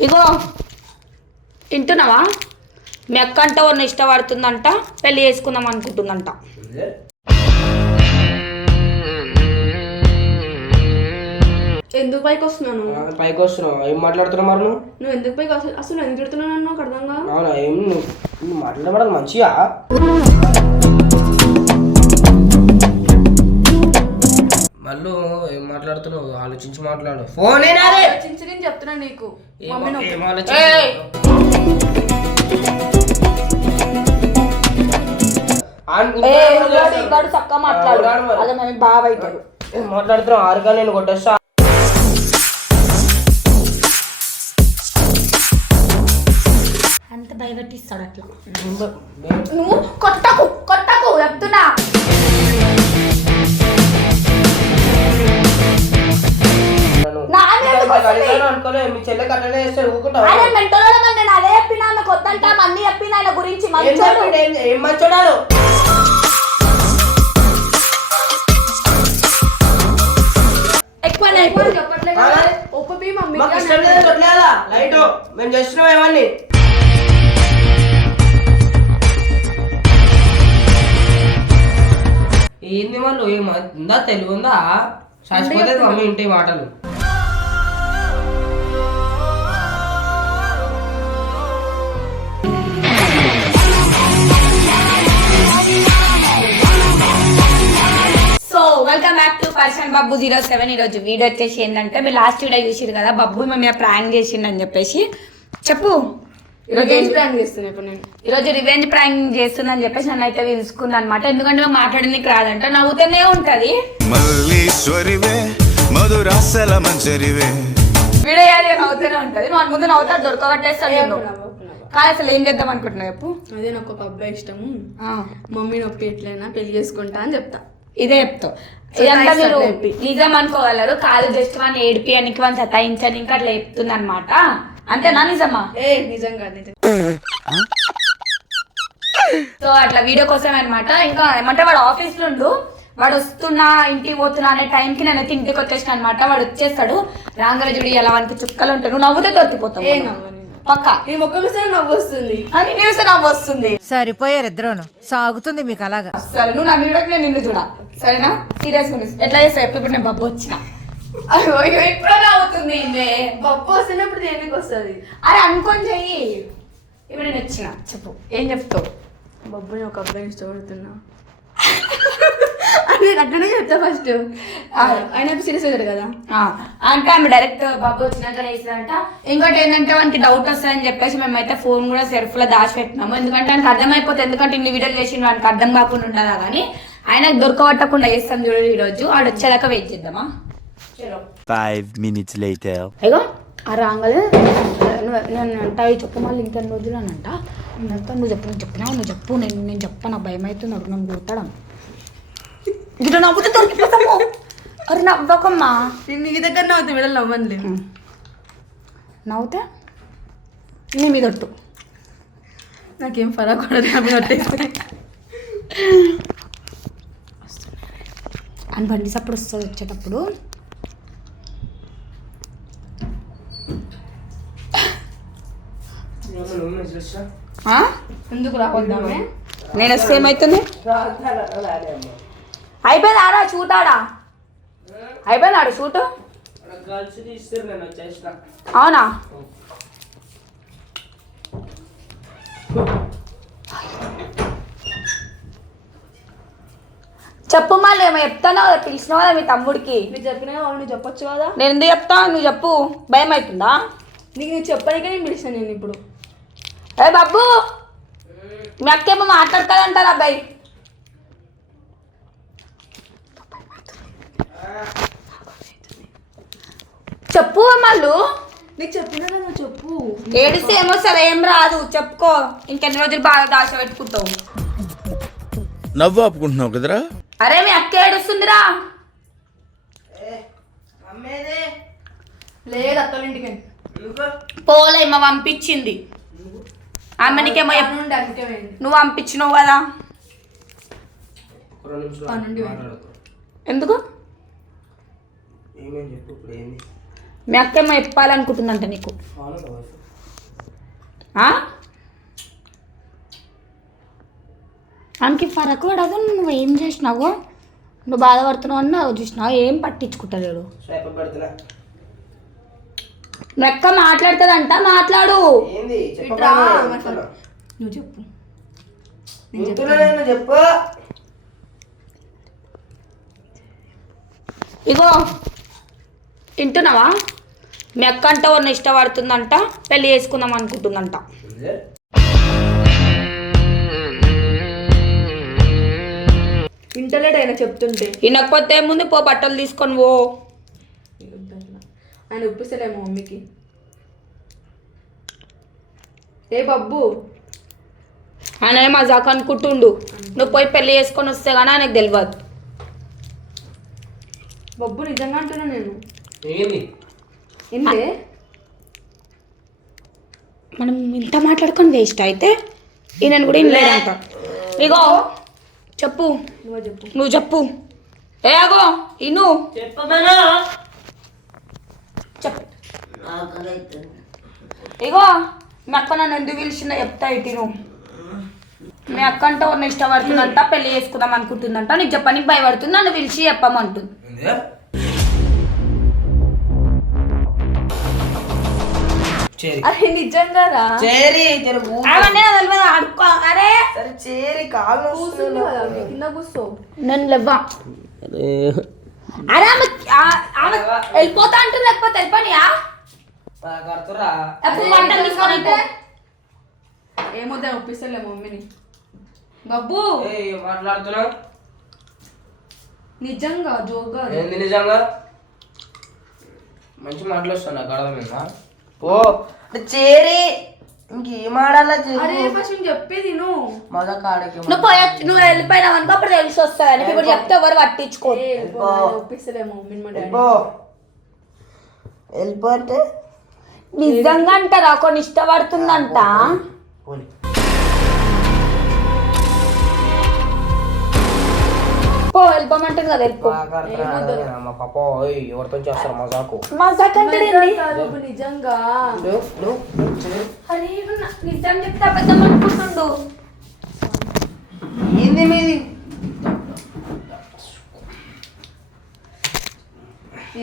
ఇగో వింటున్నావా? మీ అక్క అంట ఉన్న ఇష్టపడుతుందంట పెళ్ళి చేసుకుందాం అనుకుంటుందంట. ఎందుకు పైకి వస్తున్నాను పైకి వస్తున్నావు? ఏం మాట్లాడుతున్నావు మరి నువ్వు? నువ్వు ఎందుకు పైకి అసలు అసలు ఎందుకు తిడుతున్నాను నాకు అర్థం కాదు అవునా ఏం నువ్వు? మాట్లాడడం మంచిగా మళ్ళీ ఏం మాట్లాడుతున్నావు? ఆలోచించి మాట్లాడు. ఫోన్ ఆలోచించి నేను చెప్తున్నా నీకు. ఏం ఆలోచించి? చక్కగా మాట్లాడు. అదే మేము బాగా అవుతాడు మాట్లాడుతున్నావు? ఆరుగా నేను కొట్టేస్తా. అంత భయపెట్టిస్తాడు అట్లా. నువ్వు కొట్టకు కొట్టకు చెప్తున్నా. మీ చెల్లె కట్టలే అదే నేను అదే చెప్పినా ఆమె చెప్పిన ఆయన గురించి ఏం మంచోడు. చెప్పాడు? ఏం- ఏం మంచోడాడు ఎక్కువనే ఎక్కువ. చెప్పట్లే కదా ఒప్పి మమ్మీ మాకు ఇష్టం లేదు వదిలేయాలా లైట్ మేము చేస్తున్నాం ఏంది వాళ్ళు ఏం ఉందా? తెలుగు ఉందా? చచ్చిపోతుంది మమ్మీ ఇంటి మాటలు. వెల్కమ్ బ్యాక్ టు పర్సన్ బాబు జీరో సెవెన్ ఈరోజు వీడియో వచ్చేసి ఏంటంటే మీరు లాస్ట్ వీడియో చూసిరు కదా బబ్బు మేము మీద ప్రాంక్ చేసిండని చెప్పేసి. చెప్పు. ఈరోజు ఏం ప్లాన్ చేస్తున్నా ఇప్పుడు నేను? ఈరోజు రివెంజ్ ప్రాంక్ చేస్తుందని చెప్పేసి నన్ను అయితే తెలుసుకుంది అనమాట ఎందుకంటే మేము మాట్లాడింది రాదంట నవ్వుతూనే ఉంటది. మల్లీశ్వరివే మధురాసల మంజరివే వీడియో ఏది నవ్వుతూనే ఉంటది. నువ్వు ముందు నవ్వుతాడు కానీ అసలు ఏం చేద్దాం అనుకుంటున్నావు చెప్పు. అదే నాకు ఒక అబ్బాయి ఇష్టము. ఆ, మమ్మీ నొప్పి ఎట్లయినా పెళ్ళి చేసుకుంటా అని చెప్తా. ఇదే చెప్తావు ఇదంతా మీరు. నిజం అనుకోగలరు కాదు జస్ట్ వన్ ఏడిపియనికి వన్ సతాయించని ఇంకా అట్లా చెప్తుంది అనమాట అంతేనా నిజమా? ఏ నిజంగా నిజంగా. సో అట్లా వీడియో కోసం అనమాట ఇంకా ఏమంటే వాడు ఆఫీస్లో ఉండు వాడు వస్తున్నా ఇంటికి పోతున్నా అనే టైంకి నేనైతే ఇంటికి వచ్చేసిన అనమాట వాడు వచ్చేస్తాడు రాంగల జుడి ఎలా వానికి చుక్కలు నువ్వు నవ్వుతే దొరికిపోతావు నేను. పక్క. నీ మొక్క చూస్తే నవ్వు వస్తుంది అని నేను నవ్వు వస్తుంది సరిపోయారు ఇద్దరును. సాగుతుంది మీకు అలాగా. సరే నువ్వు నన్ను చూడక నేను నిన్ను చూడ. సరేనా? సీరియస్ ఎట్లా చేస్తా ఇప్పుడు నేను బబ్బు వచ్చిన. అయ్యో ఈమె. పప్పు వస్తున్నప్పుడు దేనికి వస్తుంది? అరే అనుకొని చెయ్యి. ఇప్పుడు నేను వచ్చిన. చెప్పు ఏం చెప్తావు? బొబ్బుని ఒక అబ్బాయిని ఇష్టపడుతున్నా. అది నేను అట్లనే చెప్తా ఫస్ట్. ఆయన సీరియస్ అవుతాడు కదా? ఆ, అంటే ఆమె డైరెక్ట్ బాబు వచ్చినాక వేసిందంట ఇంకోటి ఏంటంటే వానికి డౌట్ వస్తుందని చెప్పేసి మేమైతే ఫోన్ కూడా సెల్ఫ్లో దాచి పెట్టినాము ఎందుకంటే ఆయనకు అర్థమైపోతుంది ఎందుకంటే ఇన్ని వీడియోలు చేసి వానికి అర్థం కాకుండా ఉండదా కానీ ఆయనకు దొరకబట్టకుండా వేస్తాం చూడండి ఈ రోజు వాడు వచ్చేదాకా వెయిట్ చేద్దామా? చలో. Five minutes later. అయ్యో ఆ రాగానే నేను అంట "ఈ చెప్పు మళ్ళీ ఇంకెన్ని రోజులు అని అంట. నువ్వు చెప్పు నువ్వు చెప్పినావు నువ్వు చెప్పు నేను నేను చెప్పా నాకు భయం అవుతుంది అడుగు నన్ను కొడతాడు? ఇట్లా నవ్వుతే దొరికిపోతాము. అరే నవ్వకమ్మా. నేను నీ దగ్గర నవ్వుతా వీడలు నవ్వనులే నవ్వుతే? నీ మీద ఒట్టు. నాకేం ఫరక్ కూడా అని బండి సప్పుడు వస్తుంది వచ్చేటప్పుడు? ఎందుకు రావద్దామే? నేను వస్తే ఏమవుతుంది అయిపోయింది? ఆడా చూతాడా అయిపోయింది ఆడ షూటు? వచ్చేసిన అవునా? చెప్పు మళ్ళీ ఏమో చెప్తాను పిలిచినావు కదా మీ తమ్ముడికి. నీకు చెప్పినా నువ్వు చెప్పొచ్చు కదా? నేను ఎందుకు చెప్తా? నువ్వు చెప్పు. భయం అవుతుందా? నీకు నేను చెప్పడానికే నేను పిలిచాను నేను ఇప్పుడు. ఏ బాబు? మీ అక్కేమో మాట్లాడతాదంటారా అబ్బాయి? చెప్పు మళ్ళు నీకు చెప్పినా కదా నువ్వు చెప్పు. ఏడిస్తే ఏమొస్తుంది ఏం రాదు. చెప్పుకో. ఇంకెన్ని రోజులు బాగా దాచ పెట్టుకుంటావు. నవ్వు ఆపుకుంటున్నావు కదరా? అరే మీ అక్క ఏడుస్తుందిరా. అమ్మేదే. లేదు అత్తల ఇంటికి. పోలే మా పంపించింది. పోయింది. నువ్వు పంపించినావు కదా. ఎందుకు? ఏమేం చెప్పు ఇప్పుడు ఏంది? మీ అక్క ఏమో చెప్పాలనుకుంటుందంట నీకు. ఆ? ఆమెకి ఫరక్ పడదు నువ్వు ఏం చేసినావు? నువ్వు బాధపడుతున్నావు అని నువ్వు చూసినావు? ఏం పట్టించుకుంటలేడు. అక్క మాట్లాడుతుందంట మాట్లాడు. ఏంది? ఇట్రా, చెప్పరా మరి నువ్వు చెప్పు. చెప్పు. ఇగో వింటున్నావా? మీ అక్క అంటే ఉన్న ఇష్టపడుతుందంట పెళ్ళి చేసుకుందాం అనుకుంటుందంట. ఇంటర్నెట్ అయినా చెప్తుంటే. వినకపోతే ముందు పో బట్టలు తీసుకొని పో. ఆయన ఒప్పిస్తలేమో మమ్మీకి. ఏ బబ్బు? ఆయన మజాక్ అనుకుంటుండు. నువ్వు పోయి పెళ్ళి చేసుకొని వస్తే కానీ ఆయనకు తెలియదు బబ్బు నిజంగా అంటున్నా నేను. ఏంది? ఏందే? మనం ఇంత మాట్లాడుకొని వేస్ట్ అయితే ఈయనను కూడా వినలేడంట ఇగో చెప్పు. నువ్వు చెప్పు. నువ్వు చెప్పు. ఏ అగో ఇను. చెప్పమేనా. చెప్పు ఇగో మీ అక్క నన్ను ఎందుకు పిలిచిందో చెప్తా ఇటు నువ్వు మీ అక్క అంటే ఉన్న ఇష్టపడుతుందంట పెళ్ళి చేసుకుందాం అనుకుంటుందంట. నీకు చెప్పడానికి భయపడుతుంది నన్ను పిలిచి చెప్పమంటుంది. అరే నిజంగా రా చేరి అవన్నీ తెలియదు అడుక్కో. అరే! సరే చేరి కాలు కదా కూర్చో. నేను అరే ఆమె ఆ- ఆమె వెళ్ళిపోతా అంటుంది లేకపోతే వెళ్ళిపోనియా కడుతురా ఎప్పుడు వంటలు తీసుకొని వెళ్ళిపో. ఏమొద్దా ఒప్పిస్తలే మమ్మీని. బబ్బు! ఏ మాట్లాడుతున్నావు? నిజంగా జోగ్గా ఏంది నిజంగా? మంచి మాట్లాడుతున్నా అర్థమైందా? ఓ చేరి. చెప్పేది నువ్వు మజా కాడకి నువ్వు పోయి నువ్వు వెళ్ళిపోయినావు అనుకో అప్పుడు తెలిసి ఇప్పుడు చెప్తే ఎవరు నిజంగా అంటారా? కొన్ని ఇష్టపడుతుందంట. పోనీ. పో వెళ్ళిపోమంటుంది కదా వెళ్ళిపో పాప ఎవరితో చేస్తారు మజాకు? బబ్బు, నిజంగా. అరే నిజం చెప్తే అబద్ధం అనుకుంటుండు. ఏంది మీది?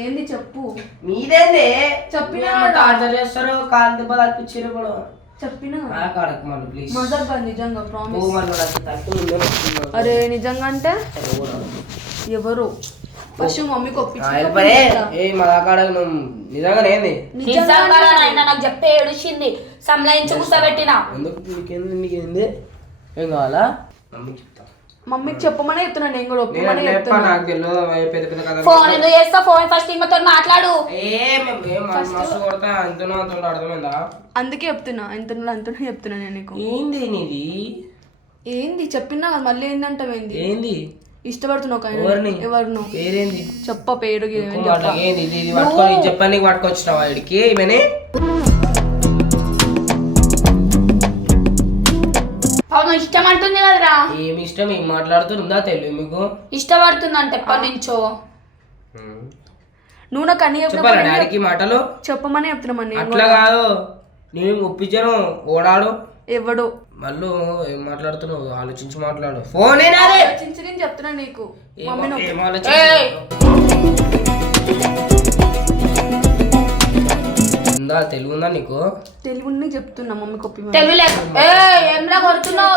ఏంది చెప్పు? మీదేంది? చెప్పినా టార్చర్ చేస్తారు కాలు దెబ్బ తప్పించారు ఇప్పుడు. చెప్పినా కాదు. నిజంగా ప్రామిస్. అరే నిజంగా అంటే. ఎవరు? ఫస్ట్ మమ్మీకి ఆ, ఒప్పించి వెళ్ళిపోయే. ఏ మా కాడకు నువ్వు నిజంగా ఏంది? నిజంగా ఆయన నాకు చెప్పే ఏడుచింది. సంలయించి కూర్చోబెట్టిన. ఎందుకు? నీకేంది? నీకేంది? ఏం కావాలా? చెప్తా మమ్మీకి చెప్పమనే చెప్తున్నా నేను కూడా ఒప్పమనే అట్లా చెప్పా, చెప్తున్నా. నాకు తెలియదు అవి పెద్ద పెద్ద కథ ఫోన్ ఎందుకు చేస్తా ఫోన్ ఫస్ట్ ఈమెతో మాట్లాడు. అంత అందుకే చెప్తున్నా ఎంత అంతనే చెప్తున్నా నేను నీకు. ఏంది నీది? ఏంది? చెప్పినా కదా మళ్ళీ ఏందంటావు ఏంది? ఏంది? ఇష్టపడుతున్నావు ఒక ఆయన ఎవరిని? ఎవరు పేరేంది? చెప్ప పేరు గీరు ఏం వాళ్ళకి చెప్ప. ఏంది? ఇది ఇది పట్టుకొని చెప్పని పట్టుకొచ్చినావా వాడికి ఇష్టం అంటుంది కదరా. ఏమి ఇష్టం? ఏం మాట్లాడుతుందా తెలియదు మీకు? ఇష్టపడుతుందంట ఎప్పటి నుంచో. నువ్వు నాకు అన్ని చెప్పాలా చెప్పినప్పుడు డాడీకి మాటలు? చెప్పమని చెప్తున్నా మరి నేను అట్లా కాదు. నేను ఒప్పించాను ఓడాడు. ఎవడు? మళ్ళీ ఏం మాట్లాడుతున్నావు? ఆలోచించి మాట్లాడు. ఫోన్ ఆలోచించి నేను చెప్తున్నా నీకు. ఏం ఆలోచించి? ఏయ్! ఉందా? తెలుగు ఉందా నీకు? తెలుగు చెప్తున్నా మమ్మీ కొప్పి తెలుగు కొడుతున్నావు?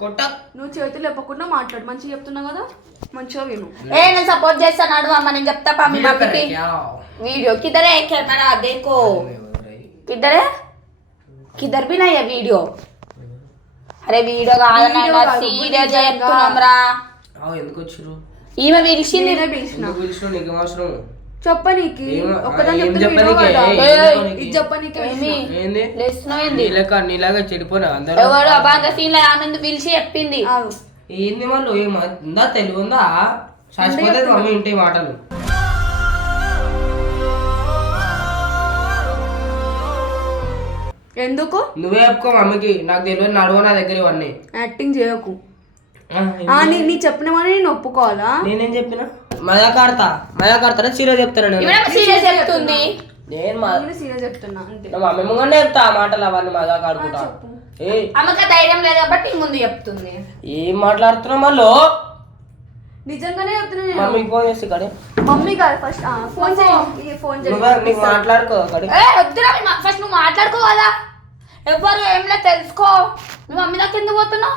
కొట్ట. నువ్వు చేతులు చెప్పకుండా మాట్లాడు. మంచిగా చెప్తున్నావు కదా? మంచిగా విను. ఏ నేను సపోర్ట్ చేస్తాను అమ్మ నేను చెప్తా పా మీ మమ్మీకి. వీడియో కిదరే కెమెరా దేకో. వీడియో. అరే వీడియో కాదన్నా చెప్తున్నాం రా. ఎందుకు వచ్చిరు ఈమె పిలిచింది పిలిచిన. పిలిచిన నీకు అవసరం చెప్పనీకి ఏం- ఒక్కదాని ఏం చెప్తున్నా చెప్పనీకి? వినవు కదా. ఏం ఏయ్, చెప్పనీకి? ఇది చెప్పనీకే ఏంది? నీలాగా చెడిపోయినా అందరూ? ఎవడు అబాంగ సీన్లో ఆమె ఎందుకు పిలిచి చెప్పింది. ఏంది వాళ్ళు? ఏం ఉందా? తెలుగు ఉందా చచ్చిపోతే మమ్మీ ఇంటి మాటలు. ఎందుకు? నువ్వే చెప్పుకో మమ్మీకి. నాకు తెలియదు నడువ నా దగ్గర ఇవన్నీ. యాక్టింగ్ చేయకు. నీ చెప్పినవని నేను ఒప్పుకోవాలా? నేనేం చెప్పినా? మజాక్ ఆడతా మజాక్ ఆడతారా సీరియస్ చెప్తాను నేను సీరియస్ చెప్తుంది? నేను మా సీరియస్ చెప్తున్నా అంతే. చెప్తా ఆ మాటలు అవన్నీ మజాక్ ఆడుకుంటా. ఏ? ఆమెకు ధైర్యం లేదు కాబట్టి ముందు చెప్తుంది. ఏం మాట్లాడుతున్నావు మళ్ళీ? నిజంగానే మమ్మీకి ఫోన్ చేసి కడే మమ్మీ కాదు ఫస్ట్ ఫోన్ చేయి. ఫోన్ మాట్లాడుకో కడే వద్దురా ఫస్ట్ నువ్వు మాట్లాడుకో కదా. ఎవ్వరు ఏం లేదు తెలుసుకో. నువ్వు మమ్మీ దాకా ఎందుకు పోతున్నావు?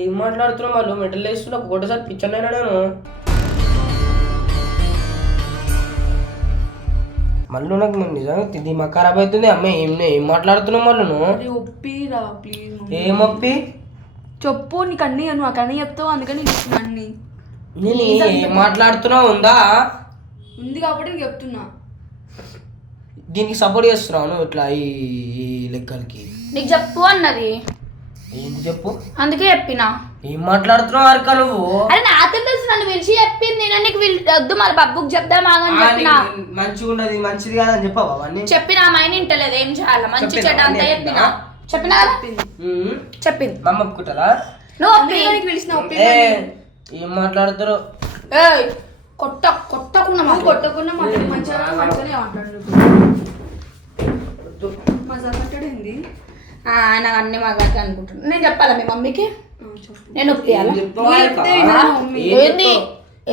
ఏం మాట్లాడుతున్నావు మళ్ళీ? మెడల్ వేస్తున్నా ఒకటేసారి పిచ్చర్ అయినా నేను. మళ్ళీ నాకు నిజంగా దిమాగ్ ఖరాబ్ అవుతుంది అమ్మ ఏం ఏం మాట్లాడుతున్నావు మళ్ళీ నువ్వు? ఒప్పిరా ప్లీజ్ ఏం ఒప్పి? చెప్పు నీకు అన్ని నువ్వు నాకు అన్ని చెప్తావు అందుకని నీకు అన్ని. నేను ఏం మాట్లాడుతున్నావు ఉందా? ఉంది కాబట్టి నీకు చెప్తున్నా. దీనికి సపోర్ట్ చేస్తున్నావు నువ్వు ఇట్లా ఈ ఈ లెక్కలకి. నీకు చెప్పు అన్నది. ఏంటి చెప్పు? అందుకే చెప్పినా. ఏం మాట్లాడుతున్నావు అరక నువ్వు? అరే నాకే తెలుసు నన్ను పిలిచి చెప్పింది నేను నీకు పిలి- వద్దు మరి బబ్బుకి చెప్దాం ఆగని ఆ, చెప్పిన. మంచిగా ఉన్నది మంచిది కాదని చెప్పావా అవన్నీ? చెప్పిన ఆ మైండ్ ఇంటలేదు ఏం చేయాలి? మంచి చెప్పిందా? చెడ్డ అంతా నేను చెప్పిన. చెప్పిందా? చెప్పినా కదా? ఉమ్. చెప్పింది. మా అమ్మ ఒప్పుకుంటుందా? నువ్వు ఒప్పి. పిలిచిన ఒప్పి ఏ ఏం మాట్లాడుతారు ఏయ్, కొట్ట కొట్టకుండా మాట్లాడు. కొట్టకుండా మాట్లాడు మంచిగా మంచిగానే మాట్లాడు మజా కట్టడింది ఆ, నాకు అన్ని మగాకి అనుకుంటున్నాను నేను చెప్పాలా మీ మమ్మీకి? నేను ఏంది?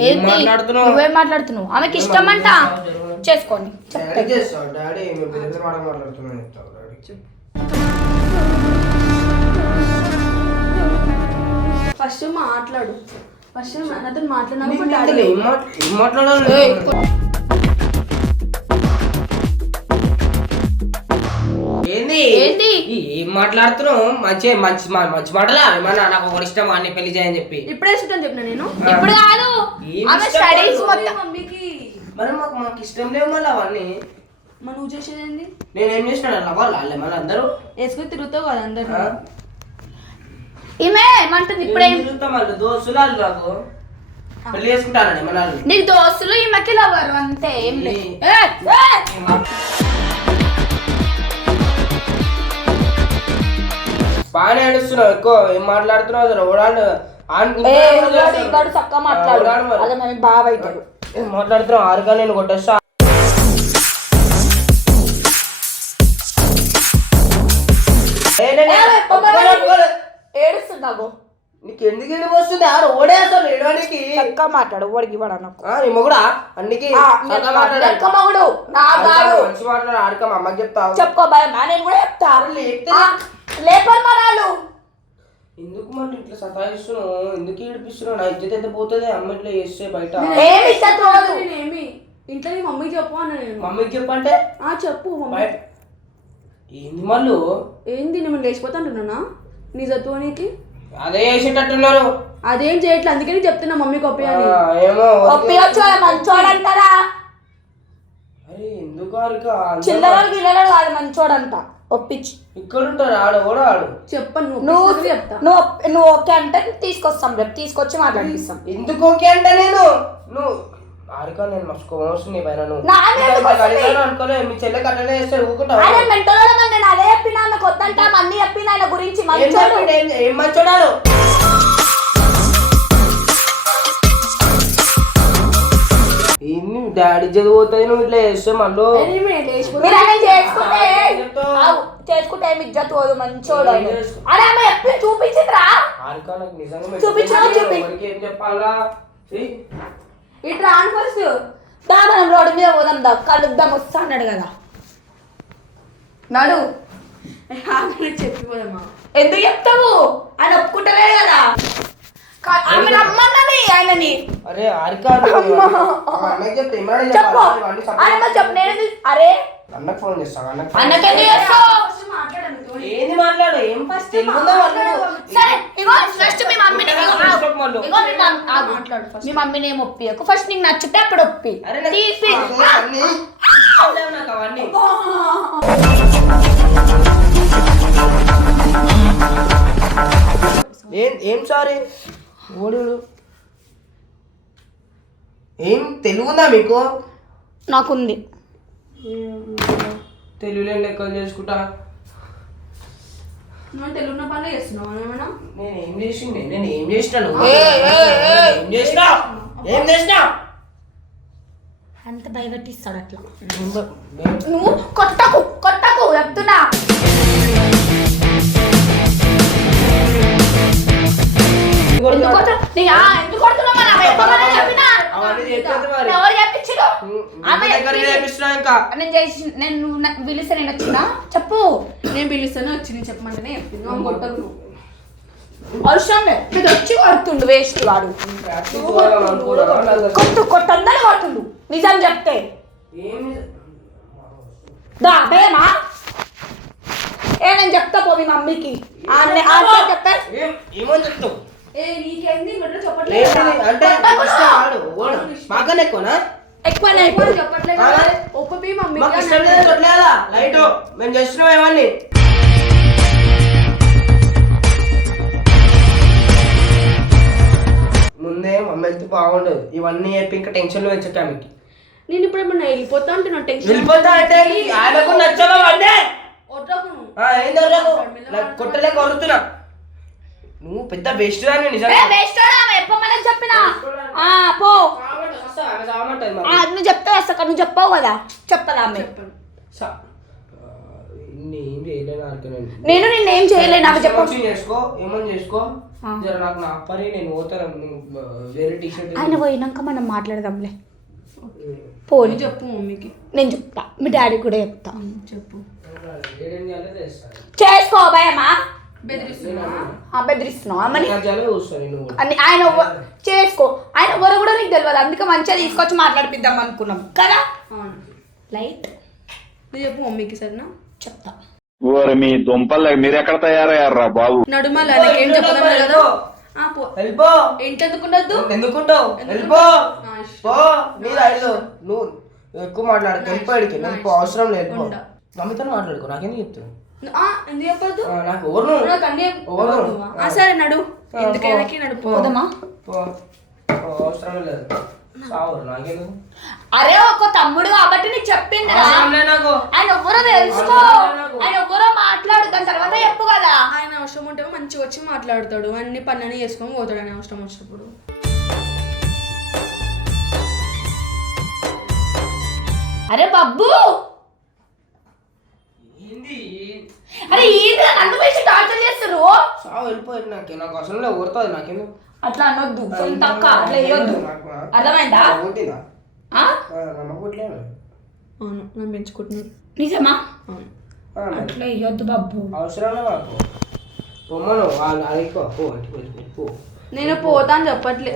ఏంది మాట్లాడుతున్నావు? నువ్వేం మాట్లాడుతున్నావు? ఆమెకి ఇష్టం అంట? చేసుకోండి. ఫస్ట్ మాట్లాడు. ఫస్ట్ నాతో మాట్లాడినా మాట్లాడాలి? ఏంది? ఈ ఏం మాట్లాడుతున్నావు? మంచి మంచి మంచి మాటలా? ఏమన్నా నాకు ఒకటి ఇష్టం అన్ని పెళ్ళి చేయని చెప్పి. ఇప్పుడే ఇష్టం చెప్పిన నేను? ఇప్పుడు కాదు. ఆమె స్టడీస్. మొత్తం. మమ్మీకి. మరి మాకు మాకు ఇష్టం లేవు మళ్ళీ అవన్నీ మరి నువ్వు చేసేది ఏంది? నేను ఏం చేసినా వాళ్ళే మన అందరూ. వేసుకొని తిరుగుతావు కదా అందరు? ఈమె ఏమంటుంది ఇప్పుడేం? తిరుగుతాం వాళ్ళు దోస్తులు వాళ్ళు నాకు. పెళ్ళి చేసుకుంటారండి మన నీకు దోస్తులు ఈమెకి లవరు అంతే ఏం లేదు. బాగానే ఏడుస్తున్నావు ఎక్కువ ఏం మాట్లాడుతున్నావు అసలు? ఓడాడు చక్కగా మాట్లాడు. అదే మరి బాగా అవుతాడు. ఏం మాట్లాడుతున్నావు? ఆరుగా నేను కొట్టేస్తా. ఏడుస్తున్నావు నీకు ఎందుకు ఏడుపు వస్తుంది అసలు ఏడవడానికి. చక్కగా మాట్లాడు ఓడికి ఇవ్వడా నాకు? ఆ, నీ మొగుడా? అన్నికి. లెక్క మగుడు నా గాడు మంచి మాట్లాడు ఆరుక మా అమ్మకి చెప్తావు. చెప్పుకో భయం నేను కూడా చెప్తా. లేపితే ఆ, లేపరు ఎందుకు ఇట్లా సతాయిస్తున్నావు? ఎందుకు ఏడిపిస్తున్నావు? నా ఇజ్జత ఎంత పోతుంది? అమ్మ ఇట్లా చేస్తే బయట. ఏమి ఇష్టం నేనేమి? ఇంట్లో నీ మమ్మీకి చెప్పు అన్న నేను. మమ్మీకి చెప్పంటే ఆ చెప్పు మమ్మీ. ఏంది మళ్ళు ఏంది నేను లేచిపోతా అంటున్నానా? నీ జత్వానికి అదే చేసేటట్టున్నారు అదేం చేయట్లేదు అందుకే నేను చెప్తున్నా మమ్మీకి ఒప్పి అని ఆ, ఏమో ఒప్పియొచ్చు మంచోడు అంటారా? అరే ఎందుకు కాదు మంచోడంట ఒప్పించు. ఇక్కడ ఉంటారు ఆడు కూడా ఆడు. చెప్పను నువ్వు నువ్వు చెప్తా. నువ్వు నువ్వు ఓకే అంటే తీసుకొస్తాం రేపు తీసుకొచ్చి మాట్లాడిస్తాం ఎందుకు ఓకే అంటే నేను? నువ్వు ఆరుక నేను మస్తు వస్తుంది నీ పైన నువ్వు. అనుకోలే మీ చెల్లెకి అట్లనే చేస్తారు అదే మెంటలో నేను అదే చెప్పినా ఆమె కొత్తంట మళ్ళీ చెప్పిన ఆయన గురించి ఏం మంచోడు? ఏం- ఏం మంచోడాడు ఏంది డాడీ చదిపోతుంది నువ్వు ఇట్లా చేస్తే మళ్ళీ. చేసుకుంటే ఏమి ఇజ్జత్ పోదు మంచోడు అరే ఆమె ఎప్పుడు చూపించిందిరా. నాకు చూపించు, మెసేజ్ చూపి. ఎవరికి ఏం చెప్పాలా ఇట్లా రాను ఫస్ట్. దా మనం రోడ్డు మీద పోదాం దా. కలుద్దాం వస్తా అన్నాడు కదా. నడు. చెప్పిపోదమ్మా. ఎందుకు చెప్తావు? ఆయన ఒప్పుకుంటలేడు కదా. కా- ఆమె రమ్మన్నది ఆయనని. అరే చెప్పు. ఆయన చెప్పు నేను అరే. అన్నకు ఫోన్ చేస్తాను. అన్నకు ఫోన్ అన్నకి ఎందుకు చేస్తావు? ఏంది మాట్లాడు? ఏం సరే ఇగో ఫస్ట్ మీ మమ్మీని ఇగో, మీ మమ్మీ ఆగు. మీ మమ్మీని ఏం ఒప్పియకు? ఫస్ట్ నీకు నచ్చితే అప్పుడు ఒప్పి. తీసి. ఏం ఏం సారీ? ఓడు ఏం తెలుగుందా మీకు? నాకుంది. తెలుగులో లెక్కలు చేసుకుంటా? తెలుగు నేను నేను అంత భయపెట్టిస్తాడు అట్లా. నువ్వు కొట్టకు కొట్టకు చెప్తున్నా. ఎందుకు కొడుతున్నావు ఎందుకు కొడుతున్నావు? ఎవరు నేను చేసి నేను పిలిస్తే నేను వచ్చినా? చెప్పు. నేను పిలుస్తాను వచ్చి నేను చెప్పమంటేనే చెప్పింది. నువ్వు కొట్టకు నువ్వు. అవసరం లేదు వచ్చి కొడుతుండు వేస్ట్ వాడు. కొట్టు కొట్టందని కొడుతుండు. నిజం చెప్తే. దా భయమా? ఏ నేను చెప్తా పో మీ మమ్మీకి చెప్తా? ఏం ఏమని చెప్తావు? ఏ నీకేంది చెప్పట్లేదు? అంటే ఎక్కువ చెప్పట్లేదు ఆ? కదా. ఒక్క మీ మమ్మీ మాకు ఇష్టం లేదు కొట్టలేదా లైట్ మేము చేస్తున్నాం ఏమని ముందే మమ్మీ వెళ్తే బాగుండదు. ఇవన్నీ చెప్పి ఇంకా టెన్షన్లో పెంచటా మీకు? నేను ఇప్పుడు ఏమన్నా వెళ్ళిపోతా అంటే నా టెన్షన్ వెళ్ళిపోతా అంటే ఆయనకు నచ్చవా అంటే. నాకు కొట్టలే కొడుతున్నా నువ్వు పెద్ద బెస్ట్ అని నిజంగా. వేస్ట్ చెప్పినా? ఆ పో. అది నువ్వు వస్తా నువ్వు చెప్పావు కదా? చెప్పదా అమ్మాయి నేను. నిన్న ఏం చేయలేను నాకు చెప్పు. చేసుకో ఏమని చేసుకో? జర నాకు నా నేను పోతాను వేరే టీషర్ట్ ఆయన పోయినాక మనం మాట్లాడదాంలే. పోనీ. చెప్పు మమ్మీకి. నేను చెప్తా. మీ డాడీ కూడా చెప్తా. చెప్పు. చేసుకో భయమా బెదిరిస్తున్నావు? అమ్మని? అని ఆయన చేసుకో. ఆయన ఎవరు కూడా నీకు తెలియదు అందుకే మంచిగా తీసుకొచ్చి మాట్లాడిపిద్దాం అనుకున్నాం. కదా? అవును. లైట్. నువ్వు చెప్పు మమ్మీకి సరేనా? చెప్తా. ఓరి మీ దుంపలు మీరెక్కడ తయారయ్యారా బాబు? నడుమల నాకేం చెప్పదాం కదా? వెళ్ళిపో. ఎందుకుంటావు? వెళ్ళిపో. పో. నువ్వు ఎక్కువ మాట్లాడకు. వెళ్ళిపో అవసరం లేదు. మమ్మీతో మాట్లాడుకో. నాకెందుకు చెప్తున్నావు? ఆ, ఎందుకు చెప్పొద్దు? ఆ, నాకు ఎవరు నువ్వు? నాకు అన్నీ చెప్- ఎవరు? నువ్వా? ఆ, సరే నడు. పోదామా అవసరం లేదు. అరే ఒక తమ్ముడు కాబట్టి నీకు చెప్పింది ఆయన ఎవరో తెలుసుకో. ఆయన ఎవరో మాట్లాడు దాని తర్వాత చెప్పు కదా. ఆయన అవసరం ఉంటే మంచిగా వచ్చి మాట్లాడతాడు. అన్ని పనులని చేసుకొని పోతాడు ఆయన అవసరం వచ్చినప్పుడు. అరే బబ్బు! ఏంది? అరే ఈ నన్ను టార్చర్ చేస్తారు? వెళ్ళిపోయారు నాకు. నాకు అసలు కొడుతుంది నాకేమో అట్లా అనొద్దు. సొంత అక్క అట్లా వేయొద్దు అర్థమైందా? అవును పెంచుకుంటున్నాను నిజమా? అట్లా వేయొద్దు బాబు. అవసరం బాబు? వాళ్ళు అడిగిపో పో. నేను పోతా అని చెప్పట్లే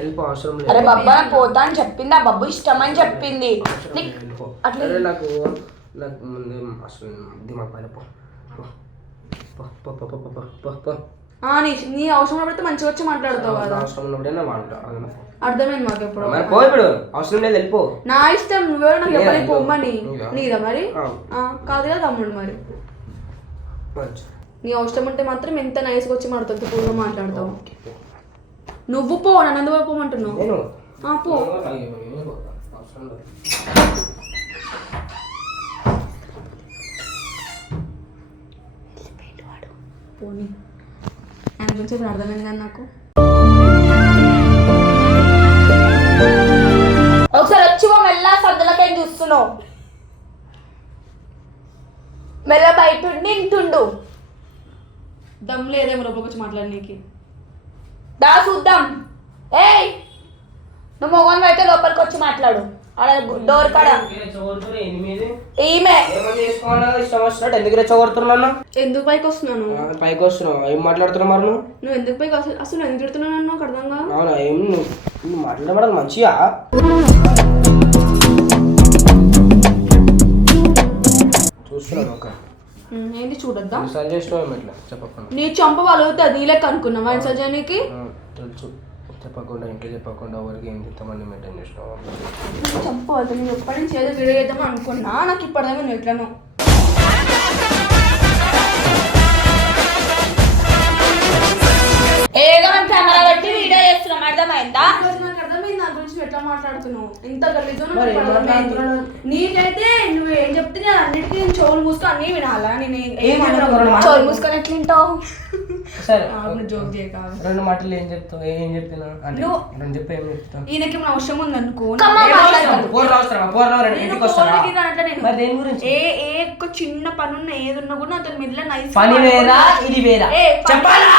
అరే బాబా పోతా అని చెప్పింది? ఆ బాబు ఇష్టం అని చెప్పింది అట్లా నాకు నాకు అసలు దిమాగ్ పడిపో నీ నీ అవసరం పడితే మంచిగా వచ్చి మాట్లాడతావు కదా. అవసరం ఉన్నప్పుడే నా వాంట అర్థమైంది? మాకు ఎప్పుడు మరి పో ఇప్పుడు అవసరం లేదు వెళ్ళిపో. నా ఇష్టం నువ్వే నాకు? చెప్పని పొమ్మని. నీదా? మరి? కాదు కదా తమ్ముడు మరి. నీ అవసరం ఉంటే మాత్రం ఎంత నైస్గా వచ్చి మాట్లాడుతావు పూర్గా మాట్లాడతావు. నువ్వు పో నన్ను ఎందుకు పోమంటున్నావు పో. పోనీ. ఆయన గురించి ఇప్పుడు అర్థమైంది కానీ నాకు. ఒకసారి వచ్చి మా మెల్ల సందులకేం చూస్తున్నావు? మెల్ల బయట ఉండి ఇంటుండు. దమ్ లేదేమో లోపలికి వచ్చి మాట్లాడనీకి. దా చూద్దాం. ఏయ్ నువ్వు మొగన్ అయితే లోపలికి వచ్చి మాట్లాడు. డోర్ కాడ. ఈమె. ఎందుకు రెచ్చగొడుతున్నాను ఎందుకు పైకి వస్తున్నాను? పైకి వస్తున్నావు. ఏం మాట్లాడుతున్నావు మరి నువ్వు? ఎందుకు పైకి అసలు అసలు ఎందుకు తిడుతున్నాను నాకు అర్థం కాదు. అవునా? ఏం నువ్వు? మాట్లాడడం మంచిగా? చూస్తున్నాను ఒక. ఏంటి చూడొద్దా? చేసినావు ఎట్లా చెప్పకుండా నీ చంప వలుగుతుంది నీ లెక్క అనుకున్నావా సజానికి తెలుసు. చెప్పకుండా ఇంట్లో చెప్పకుండా ఎవరికి ఏం చెప్తామని మెయింటైన్ చేసినావు? నీ చంప వలుగుతుంది నేను ఎప్పటి నుంచి ఏదో వీడియో చేద్దామని అనుకున్నా నాకు ఇప్పటిదాకా నువ్వు ఎట్లనో ఏదో కెమెరా పెట్టి వీడియో చేస్తున్నాం అర్థమైందా? ఈరోజు నాకు అర్థమైంది నా గురించి నువ్వు ఎట్లా మాట్లాడుతున్నావు? ఇంత గలీజో అర్థమైంది? నీకైతే నువ్వు ఏం చెప్తే నేను అన్నిటికీ నేను చెవులు మూసుకొని అన్నీ వినాలా? నేను ఏ- మూసుకొని ఎట్లుంటావు సరే జోక్ చేయక రెండు మాటలు ఏం చెప్తావు? ఏం చెప్పినా? అంటే రెండు చెప్పి ఏం చెప్తావు? ఈయనకి ఏమైనా అవసరం ఉంది అనుకో? పోర్లు అవసరమా? పోర్లు నేను ఇంటికి వస్తారా పోనీకి దాంట్లో నేను మరి దేని గురించి? ఏ ఏ ఒక్క చిన్న పని ఉన్నా ఏది ఉన్నా కూడా అతను మిడిల్ నైస్ పని వేరా ఇది వేరా? చెప్పాలా?